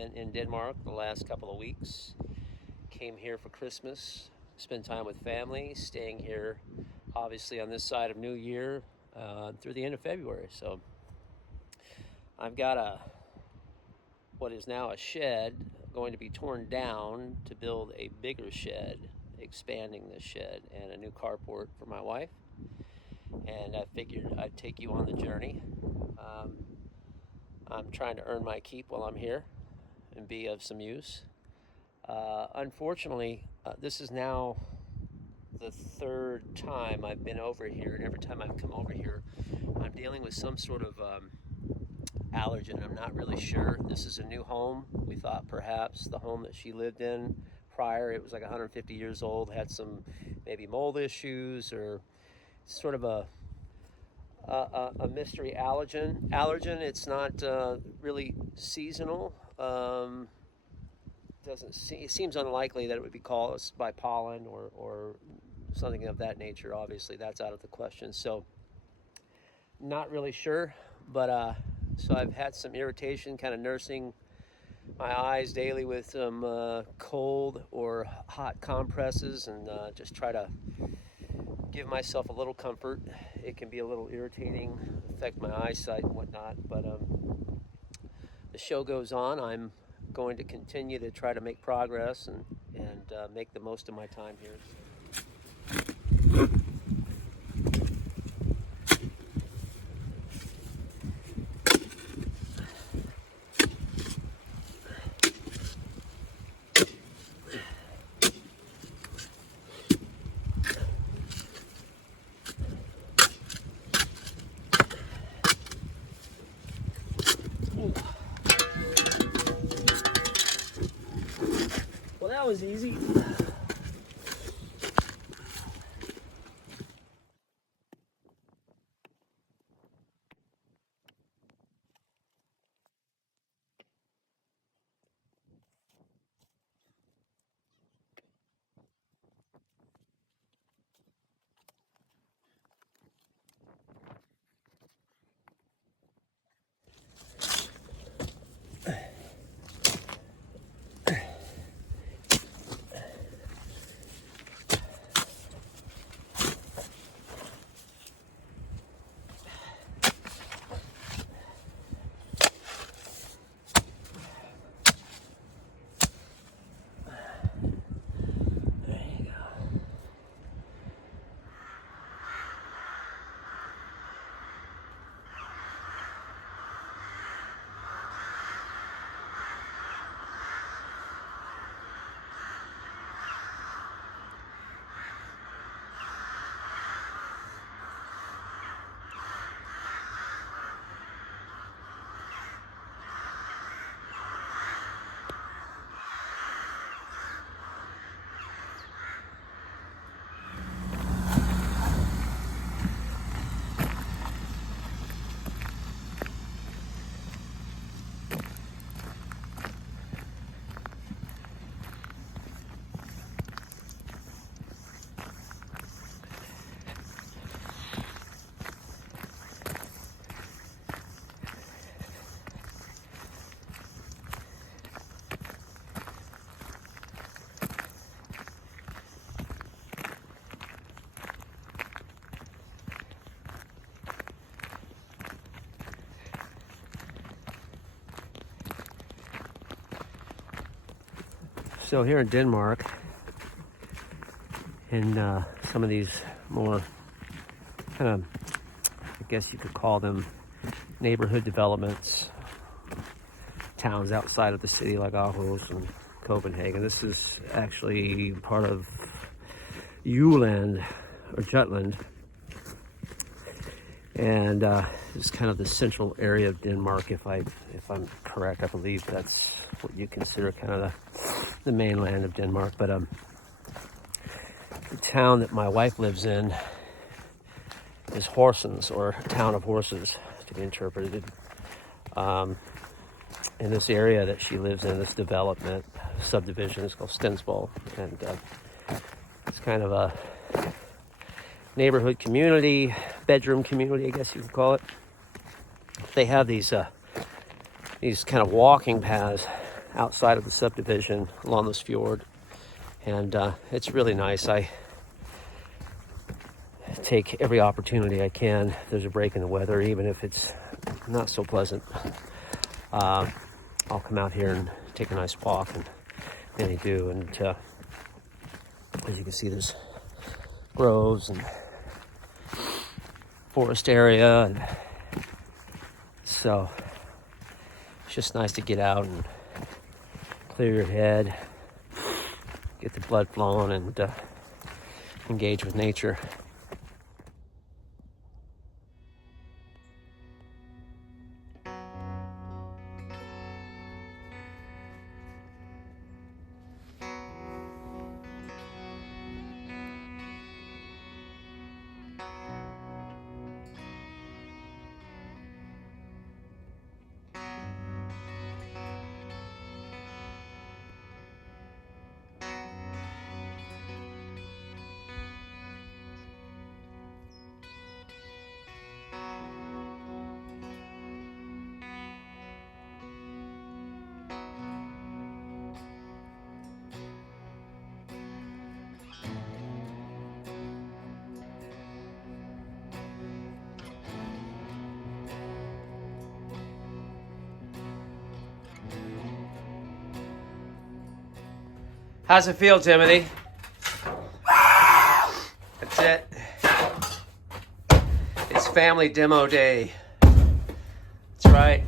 been in Denmark the last couple of weeks. Came here for Christmas, spend time with family, staying here obviously on this side of New Year through the end of February. So I've got what is now a shed going to be torn down to build a bigger shed, expanding this shed, and a new carport for my wife. And I figured I'd take you on the journey. I'm trying to earn my keep while I'm here and be of some use. Unfortunately, this is now the third time I've been over here, and every time I've come over here, I'm dealing with some sort of allergen. I'm not really sure. This is a new home. We thought perhaps the home that she lived in prior, it was like 150 years old, had some maybe mold issues or sort of a mystery allergen. It's not really seasonal. It seems unlikely that it would be caused by pollen or something of that nature. Obviously, that's out of the question. So, not really sure. But so I've had some irritation, kind of nursing my eyes daily with some cold or hot compresses, and just try to give myself a little comfort. It can be a little irritating, affect my eyesight and whatnot, but the show goes on. I'm going to continue to try to make progress and make the most of my time here. Well, that was easy. So here in Denmark, in some of these more kind of, I guess you could call them neighborhood developments, towns outside of the city like Aarhus and Copenhagen. This is actually part of Jutland or Jutland, and it's kind of the central area of Denmark. If I'm correct, I believe that's what you consider kind of the mainland of Denmark. But the town that my wife lives in is Horsens, or Town of Horses to be interpreted. In this area that she lives in, this development subdivision is called Stensvold, and it's kind of a neighborhood community, bedroom community, I guess you could call it. They have these kind of walking paths outside of the subdivision along this fjord, and it's really nice. I take every opportunity I can. There's a break in the weather, even if it's not so pleasant. I'll come out here and take a nice walk, and many do. And as you can see, there's groves and forest area, and so it's just nice to get out and clear your head, get the blood flowing, and engage with nature. How's it feel, Timothy? That's it. It's family demo day. That's right.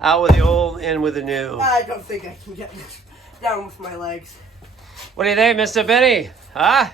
Out with the old, in with the new. I don't think I can get this down with my legs. What do you think, Mr. Benny? Huh?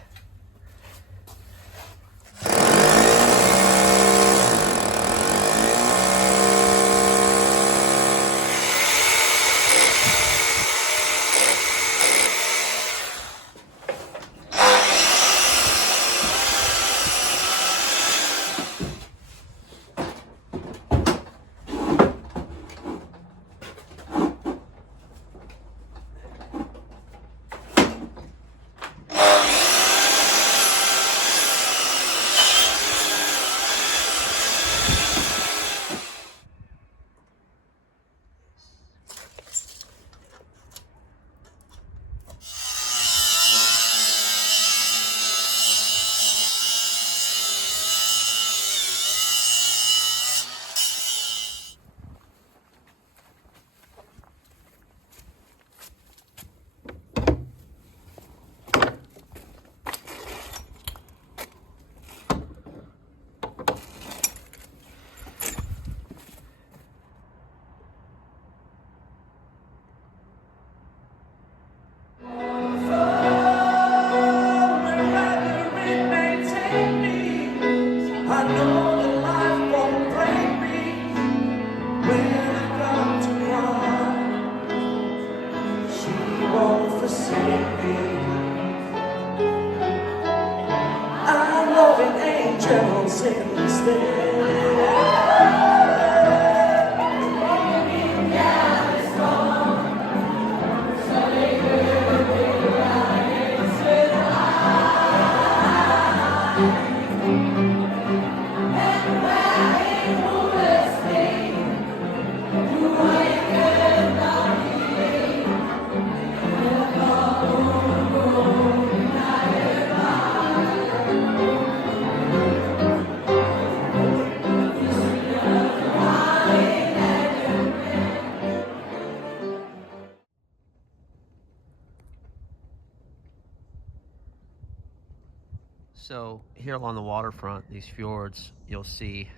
So here along the waterfront, these fjords, you'll see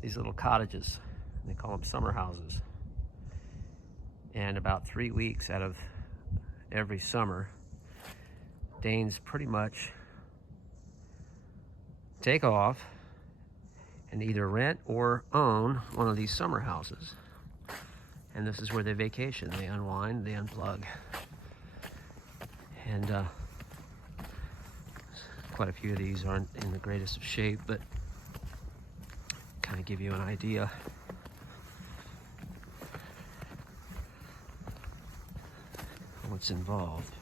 these little cottages. They call them summer houses. And about 3 weeks out of every summer, Danes pretty much take off and either rent or own one of these summer houses. And this is where they vacation. They unwind, they unplug. And quite a few of these aren't in the greatest of shape, but kind of give you an idea. Of what's involved.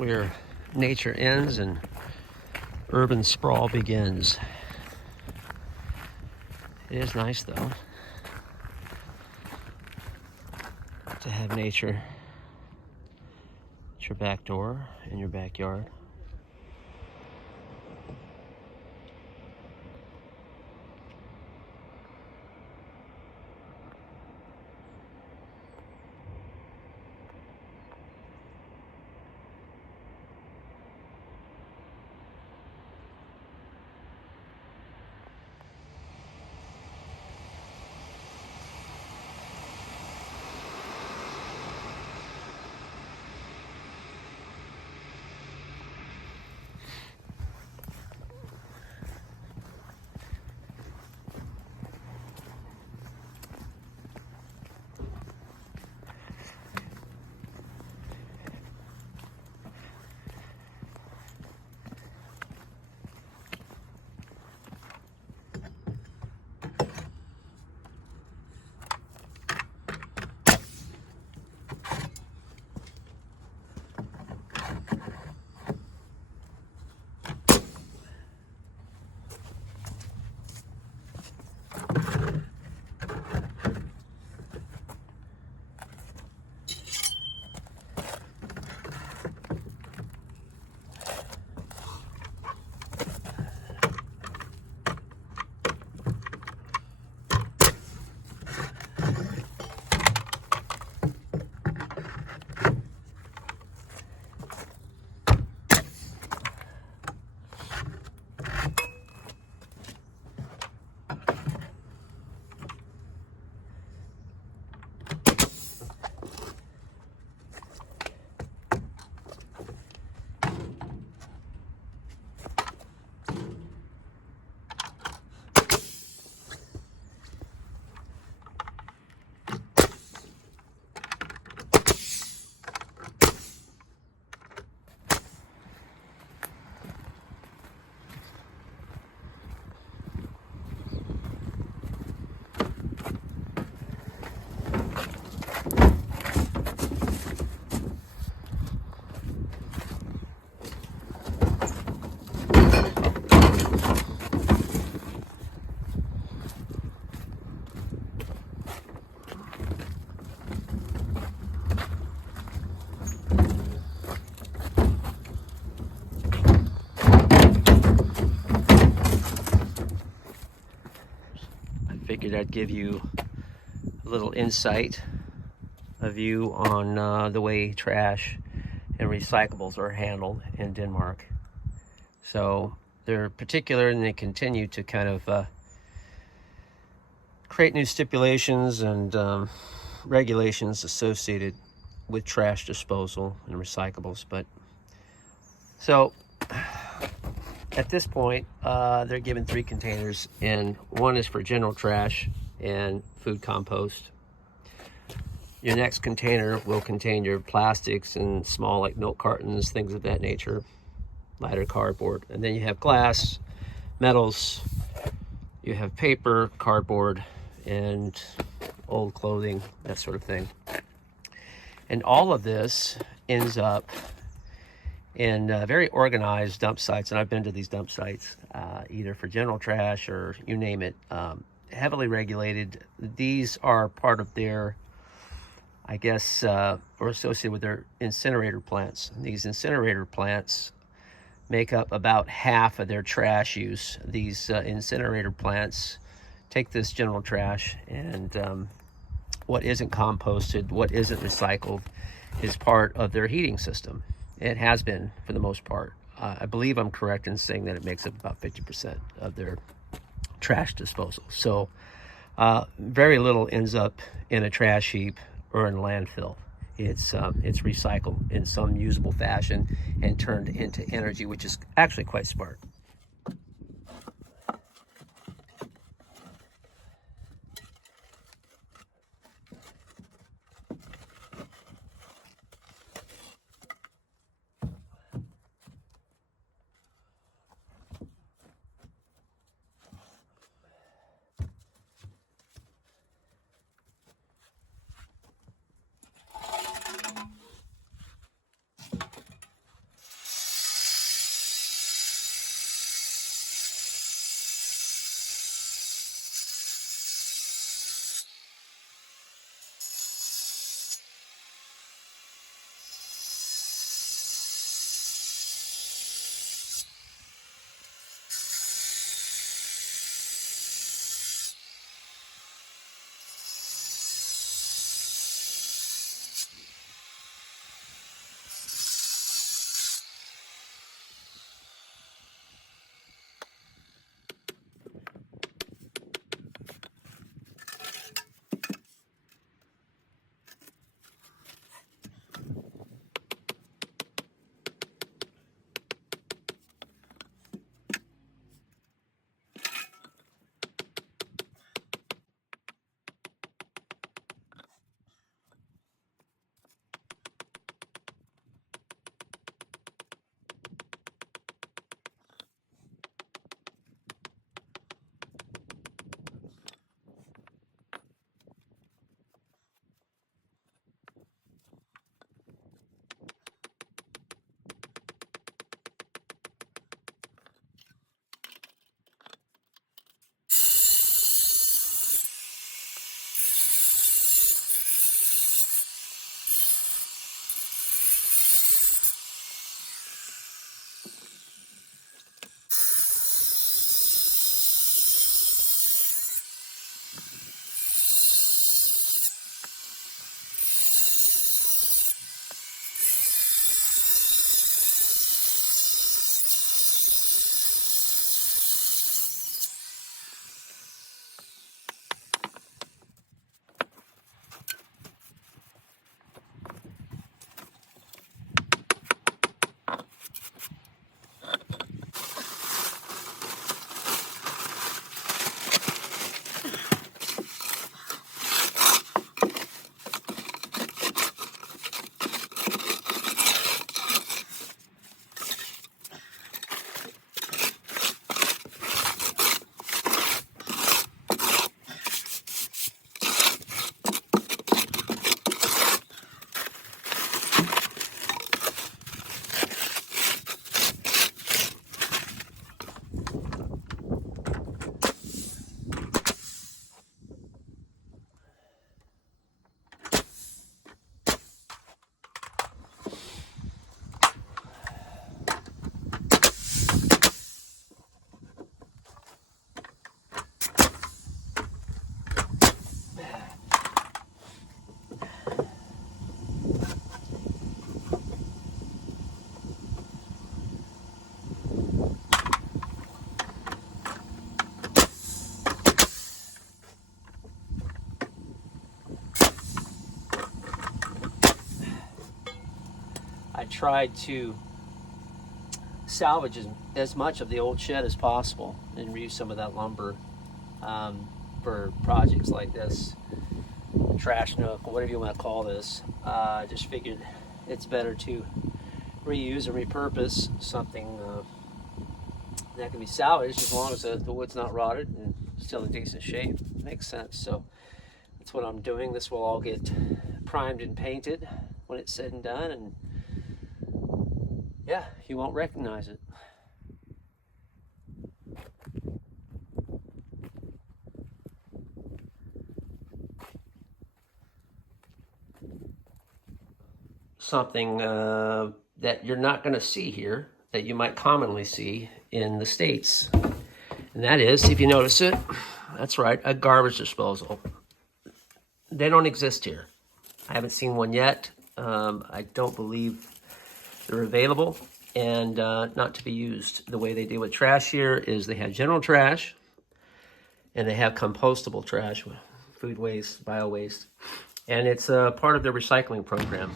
where nature ends and urban sprawl begins. It is nice, though, to have nature at your back door, in your backyard. Figured I'd give you a little insight, a view on the way trash and recyclables are handled in Denmark. So they're particular, and they continue to kind of create new stipulations and regulations associated with trash disposal and recyclables. But so at this point, they're given 3 containers, and one is for general trash and food compost. Your next container will contain your plastics and small, like milk cartons, things of that nature, lighter cardboard. And then you have glass, metals, you have paper, cardboard, and old clothing, that sort of thing. And all of this ends up in very organized dump sites, and I've been to these dump sites, either for general trash or you name it, heavily regulated. These are part of their, I guess, or associated with their incinerator plants. These incinerator plants make up about half of their trash use. These incinerator plants take this general trash, and what isn't composted, what isn't recycled, is part of their heating system. It has been for the most part. I believe I'm correct in saying that it makes up about 50% of their trash disposal. So very little ends up in a trash heap or in a landfill. It's recycled in some usable fashion and turned into energy, which is actually quite smart. I tried to salvage as much of the old shed as possible and reuse some of that lumber for projects like this, trash nook, or whatever you want to call this. I just figured it's better to reuse and repurpose something that can be salvaged as long as the wood's not rotted and still in decent shape. Makes sense. So that's what I'm doing. This will all get primed and painted when it's said and done, and yeah, you won't recognize it. Something that you're not going to see here that you might commonly see in the States. And that is, if you notice it, that's right, a garbage disposal. They don't exist here. I haven't seen one yet. I don't believe they're available and not to be used. The way they deal with trash here is they have general trash and they have compostable trash, food waste, bio waste. And it's part of their recycling program.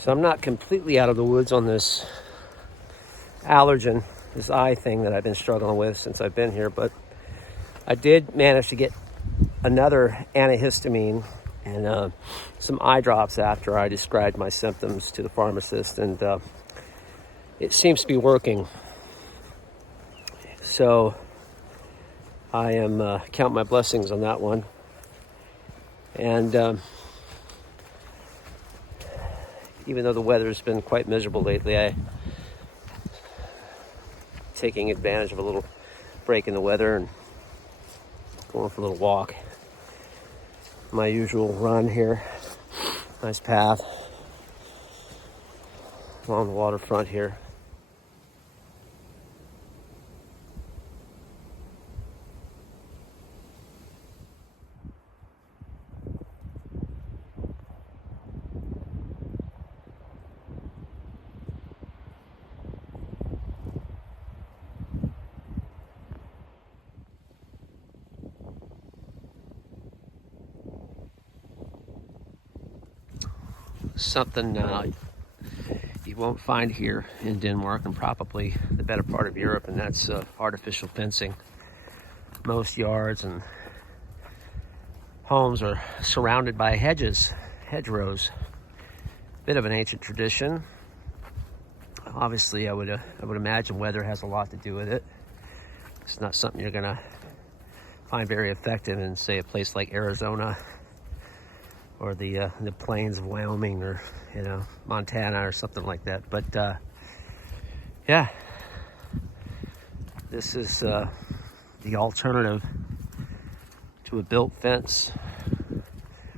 So I'm not completely out of the woods on this allergen, this eye thing that I've been struggling with since I've been here, but I did manage to get another antihistamine and some eye drops after I described my symptoms to the pharmacist, and it seems to be working. So I am counting my blessings on that one. And even though the weather's been quite miserable lately, I'm taking advantage of a little break in the weather and going for a little walk. My usual run here. Nice path along the waterfront here. Something you won't find here in Denmark and probably the better part of Europe, and that's artificial fencing. Most yards and homes are surrounded by hedgerows. Bit of an ancient tradition. Obviously, I would imagine weather has a lot to do with it. It's not something you're gonna find very effective in, say, a place like Arizona or the plains of Wyoming, or Montana or something like that. But yeah, This is the alternative to a built fence.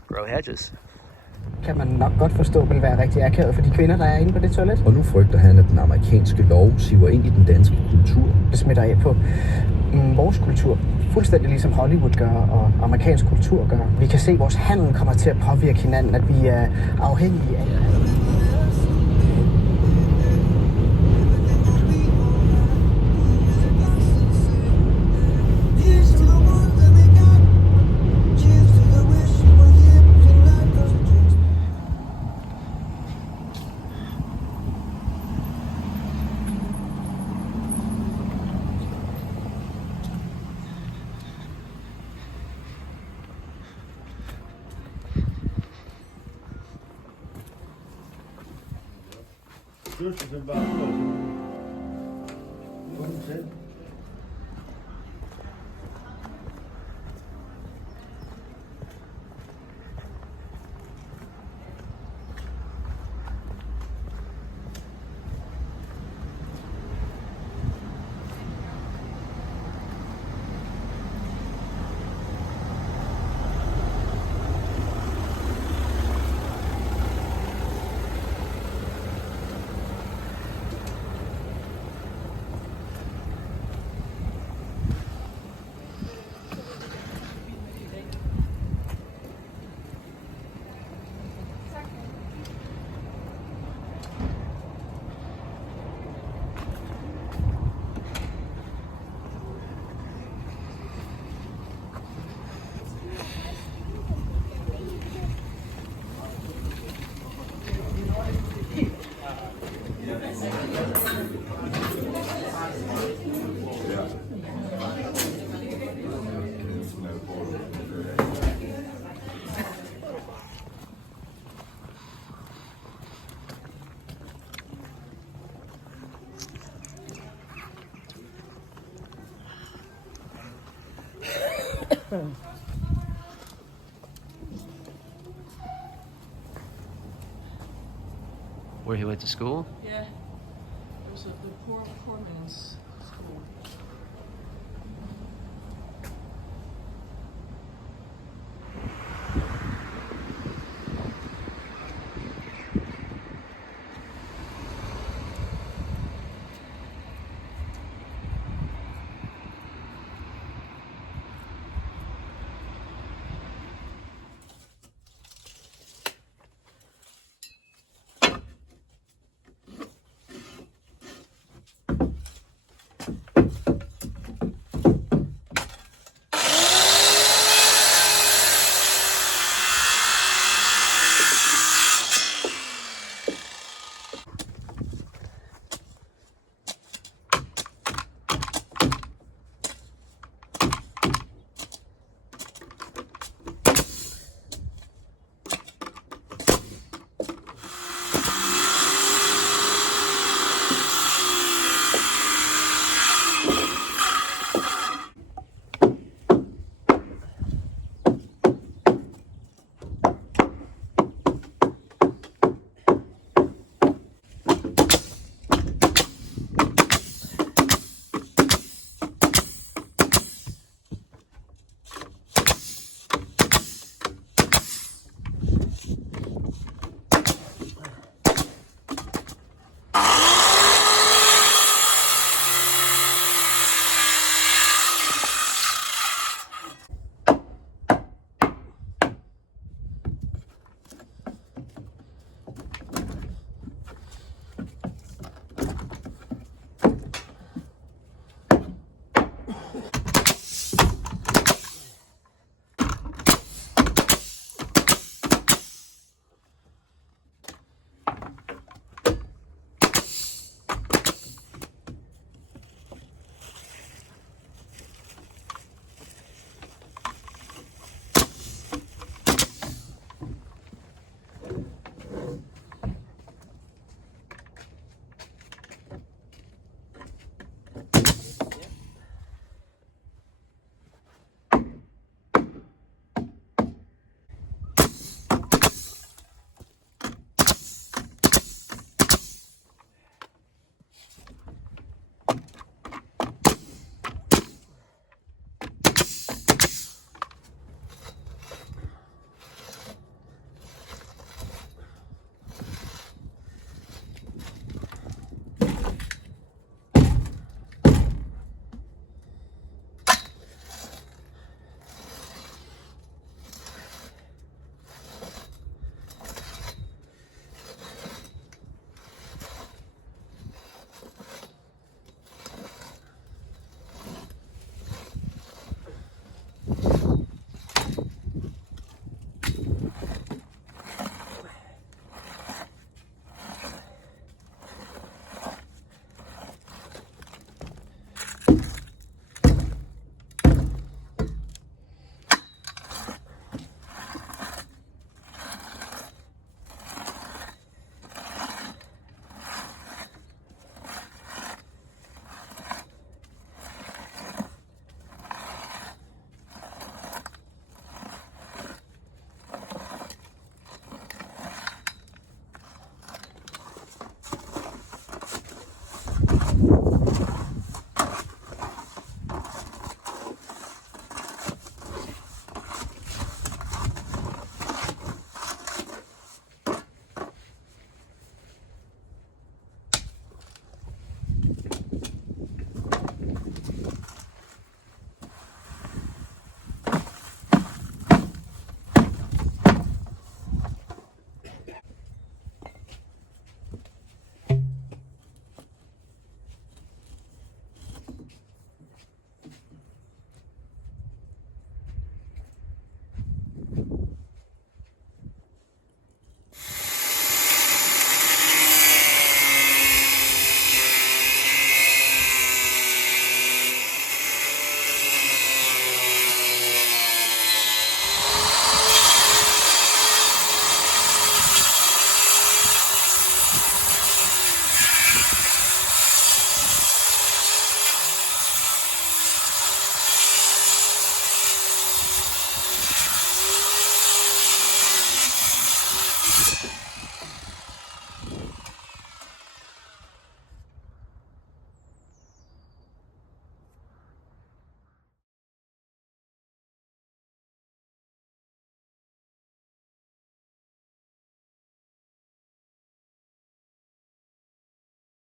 Grow hedges. Kan man nok godt forstå vil være rigtig akavet for de kvinder, der er inde på det toilet. Og nu frygter han, at den amerikanske lov siver ind i den danske kultur. Det smitter af på vores kultur, fuldstændig ligesom Hollywood gør og amerikansk kultur gør. Vi kan se, at vores handel kommer til at påvirke hinanden, at vi er afhængige af. Where he went to school? Yeah, it was the poor man's school.